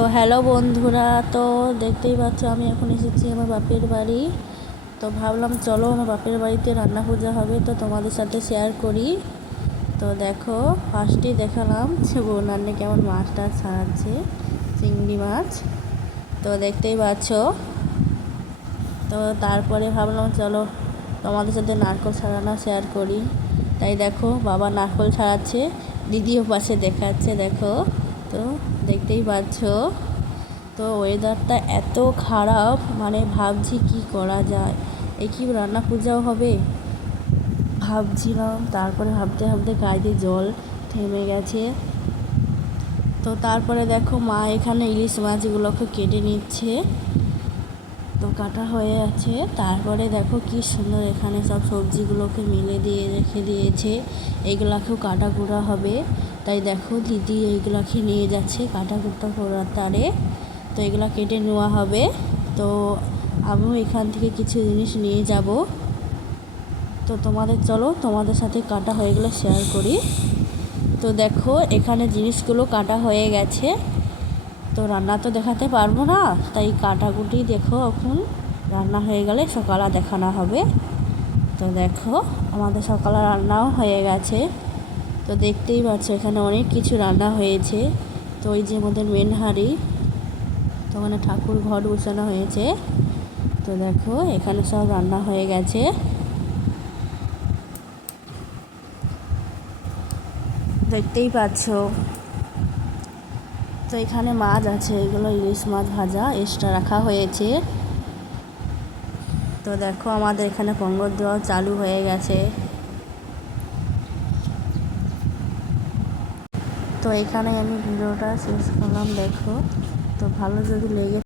তো হ্যালো বন্ধুরা, তো দেখতেই পাচ্ছ আমি এখন এসেছি আমার বাপের বাড়ি। তো ভাবলাম চলো আমার বাপের বাড়িতে রান্না পূজা হবে, তো তোমাদের সাথে শেয়ার করি। তো দেখো, ফার্স্টেই দেখালাম যে বৌনান্নে কেমন মাছটা ছাড়াচ্ছে, চিংড়ি মাছ। তো দেখতেই পাচ্ছ। তো তারপরে ভাবলাম চলো তোমাদের সাথে নারকেল ছাড়ানো শেয়ার করি। তাই দেখো বাবা নারকেল ছাড়াচ্ছে, দিদিও পাশে দেখাচ্ছে দেখো। তো দেখতেই পাচ্ছ। তো ওয়েদারটা এত খারাপ, মানে ভাবছি কি করা যায়, এই কি রান্না পূজাও হবে ভাবছিলাম, তারপরে ভাবতে ভাবতে গায়ে দিয়ে জল থেমে গেছে। তো তারপরে দেখো মা এখানে ইলিশ মাছগুলোকে কেটে নিচ্ছে। তো কাটা হয়ে আছে, তারপরে দেখো কি সুন্দর এখানে সব সবজিগুলোকে মিলে দিয়ে রেখে দিয়েছে। এইগুলাকেও কাটা কুটা হবে, তাই দেখো দিদি এইগুলাকে নিয়ে যাচ্ছে কাটা কুটা করার তারে। তো এগুলো কেটে নেওয়া হবে। তো আমিও এখান থেকে কিছু জিনিস নিয়ে যাব। তো চলো তোমাদের সাথে কাটা হয়ে গেলে শেয়ার করি। তো দেখো এখানে জিনিসগুলো কাটা হয়ে গেছে। তো রান্না তো দেখাতে পারবো না, তাই কাটাকুটি দেখো এখন রান্না হয়ে গেলে সকালে দেখানো হবে। তো দেখো আমাদের সকালে রান্নাও হয়ে গেছে। তো দেখতেই পাচ্ছ এখানে অনেক কিছু রান্না হয়েছে। তো ওই যে আমাদের মেন হাঁড়ি, তো ওখানে ঠাকুর ঘর বসানো হয়েছে। তো দেখো এখানে সব রান্না হয়ে গেছে, দেখতেই পাচ্ছ। তো এখানে মাছ আছে, এগুলো ইলিশ মাছ ভাজা এক্সট্রা রাখা হয়েছে। তো দেখো আমাদের এখানে পঙ্গল দেওয়া চালু হয়ে গেছে। তো এখানে আমি ভিডিওটা শেষ করলাম দেখো। তো ভালো যদি লেগে